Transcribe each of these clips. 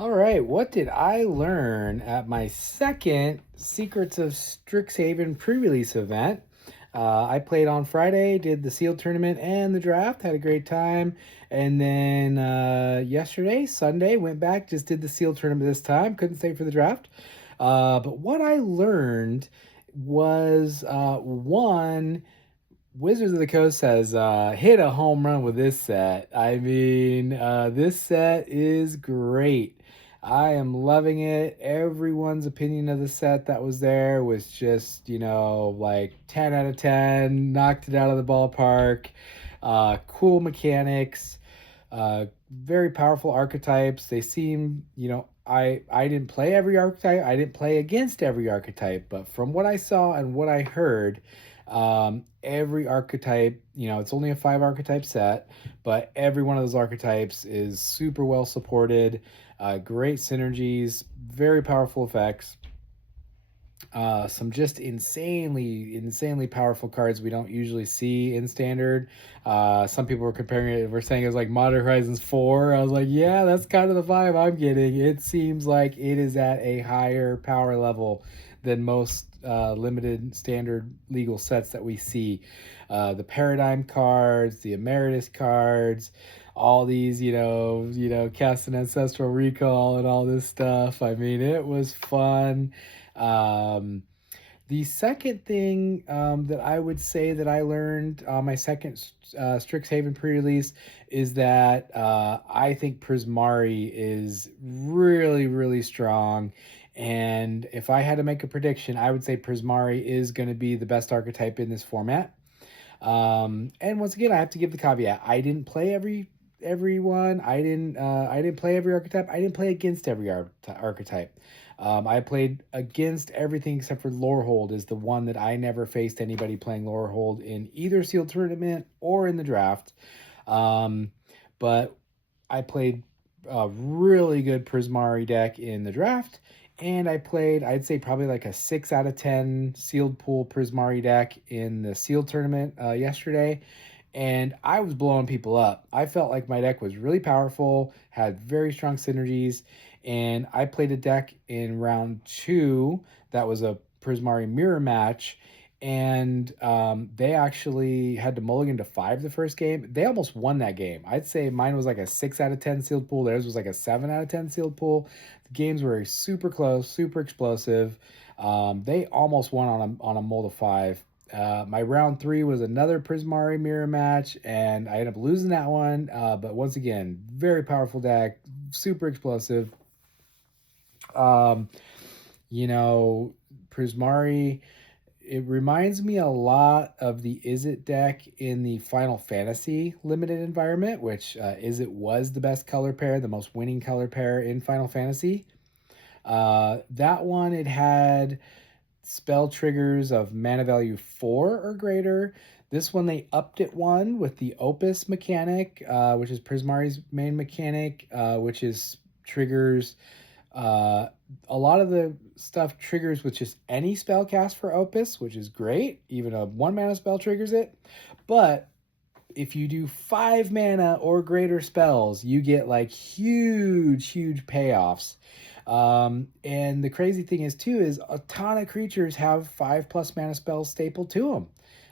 All right, what did I learn at my second Secrets of Strixhaven pre-release event? I played on Friday, did the sealed tournament and the draft, had a great time. And then yesterday, Sunday, went back, just did the sealed tournament this time. Couldn't stay for the draft. But what I learned was one. Wizards of the Coast has hit a home run with this set. I mean, this set is great. I am loving it. Everyone's opinion of the set that was there was just, like 10 out of 10, knocked it out of the ballpark. Cool mechanics, very powerful archetypes. They seem, I didn't play every archetype. I didn't play against every archetype, but from what I saw and what I heard, every archetype, it's only a 5 archetype set, but every one of those archetypes is super well supported, great synergies, very powerful effects. Some just insanely powerful cards we don't usually see in standard. Some people were comparing it, were saying it was like Modern Horizons 4. I was like, yeah, that's kind of the vibe I'm getting. It seems like it is at a higher power level than most limited standard legal sets that we see. The Paradigm cards, the Emeritus cards, all these, cast an ancestral recall and all this stuff. I mean, it was fun. Um, the second thing that I would say that I learned on my second Strixhaven pre-release is that I think Prismari is really, really strong. And if I had to make a prediction, I would say Prismari is going to be the best archetype in this format. And once again, I have to give the caveat: I didn't play everyone. I didn't play every archetype. I didn't play against every archetype. I played against everything except for Lorehold is the one that I never faced anybody playing Lorehold in either sealed tournament or in the draft. But I played a really good Prismari deck in the draft, and I played, I'd say, probably like a 6 out of 10 sealed pool Prismari deck in the sealed tournament yesterday. And I was blowing people up. I felt like my deck was really powerful, had very strong synergies, and I played a deck in round 2 that was a Prismari mirror match, and they actually had to mulligan to 5 the first game. They almost won that game. I'd say mine was like a 6 out of 10 sealed pool. Theirs was like a 7 out of 10 sealed pool. The games were super close, super explosive. They almost won on a mull to 5. My round 3 was another Prismari mirror match, and I ended up losing that one. But once again, very powerful deck, super explosive. Um, you know, Prismari, it reminds me a lot of the Izzet deck in the Final Fantasy limited environment, which Izzet was the best color pair, the most winning color pair in Final Fantasy. That one, it had spell triggers of mana value 4 or greater. This one, they upped it one with the Opus mechanic, which is Prismari's main mechanic, which is triggers. Uh, a lot of the stuff triggers with just any spell cast for Opus, which is great. Even a 1 mana spell triggers it. But if you do 5 mana or greater spells, you get like huge payoffs. And the crazy thing is too is a ton of creatures have 5+ mana spells stapled to them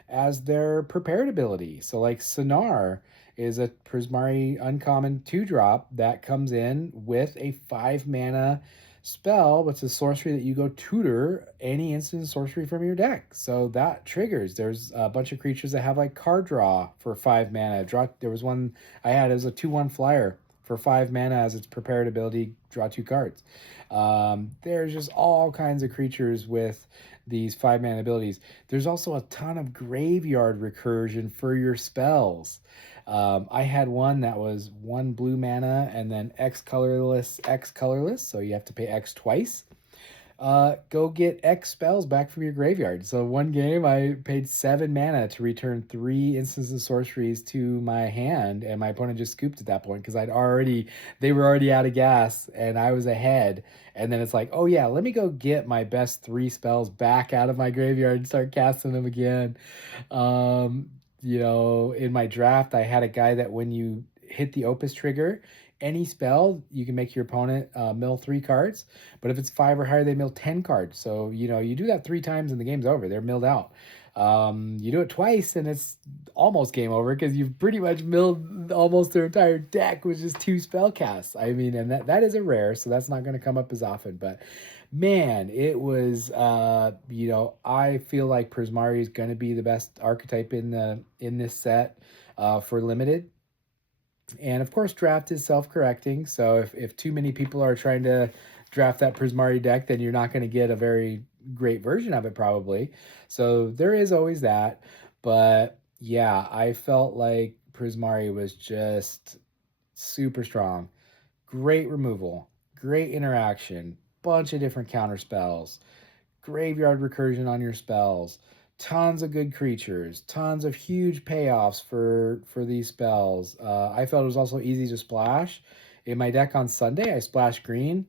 as their prepared ability. So like Sonar is a Prismari uncommon 2-drop that comes in with a 5 mana spell, which is a sorcery that you go tutor any instant sorcery from your deck. So that triggers. There's a bunch of creatures that have like card draw for 5 mana. There was one I had, it was a 2/1 flyer for 5 mana as its prepared ability, draw 2 cards. There's just all kinds of creatures with these 5 mana abilities. There's also a ton of graveyard recursion for your spells. I had one that was 1 blue mana and then X colorless, X colorless, so you have to pay X twice. Go get X spells back from your graveyard. So one game I paid 7 mana to return 3 instances of sorceries to my hand, and my opponent just scooped at that point because they were already out of gas and I was ahead. And then it's like, oh yeah, let me go get my best 3 spells back out of my graveyard and start casting them again. In my draft, I had a guy that when you hit the Opus trigger, any spell, you can make your opponent mill 3 cards. But if it's 5 or higher, they mill 10 cards. So, you do that 3 times and the game's over. They're milled out. You do it twice and it's almost game over because you've pretty much milled almost their entire deck with just 2 spell casts. I mean, and that is a rare, so that's not going to come up as often. But man, it was I feel like Prismari is going to be the best archetype in this set for limited. And of course, draft is self-correcting. So if too many people are trying to draft that Prismari deck, then you're not going to get a very great version of it probably. So there is always that. But yeah, I felt like Prismari was just super strong. Great removal, great interaction, bunch of different counter spells, graveyard recursion on your spells, tons of good creatures, tons of huge payoffs for these spells. I felt it was also easy to splash. In my deck on Sunday, I splashed green,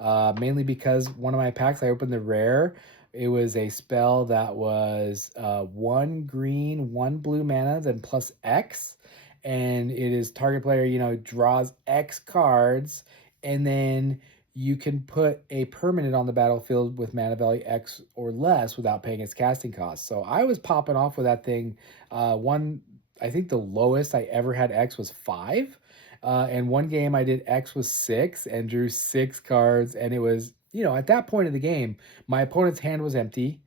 mainly because one of my packs, I opened the rare. It was a spell that was 1 green, 1 blue mana, then plus X. And it is target player, draws X cards, and then you can put a permanent on the battlefield with mana value X or less without paying its casting cost. So I was popping off with that thing. I think the lowest I ever had X was 5. And one game I did X was 6 and drew 6 cards. And it was, at that point of the game, my opponent's hand was empty.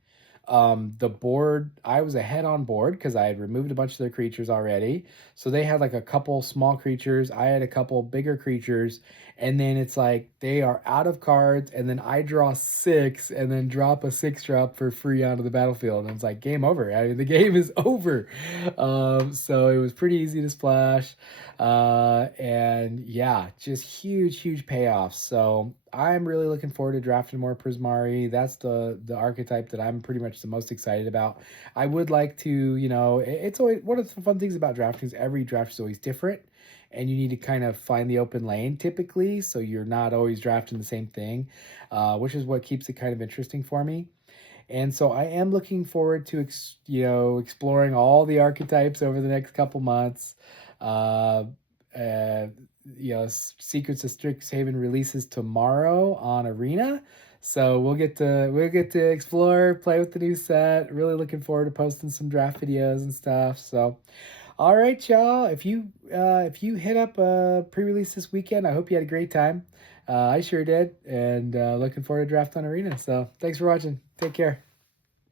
The board, I was ahead on board because I had removed a bunch of their creatures already. So they had like a couple small creatures. I had a couple bigger creatures. And then it's like they are out of cards. And then I draw 6 and then drop a 6-drop for free onto the battlefield. And it's like game over. I mean, the game is over. So it was pretty easy to splash. And yeah, just huge payoffs. So I'm really looking forward to drafting more Prismari. That's the archetype that I'm pretty much the most excited about. I would like to, it's always one of the fun things about drafting is every draft is always different, and you need to kind of find the open lane typically, so you're not always drafting the same thing, which is what keeps it kind of interesting for me. And so I am looking forward to exploring all the archetypes over the next couple months. Uh, uh, Secrets of Strixhaven releases tomorrow on Arena, so we'll get to explore, play with the new set. Really looking forward to posting some draft videos and stuff. So, all right, y'all. If you hit up a pre-release this weekend, I hope you had a great time. I sure did, and looking forward to draft on Arena. So, thanks for watching. Take care.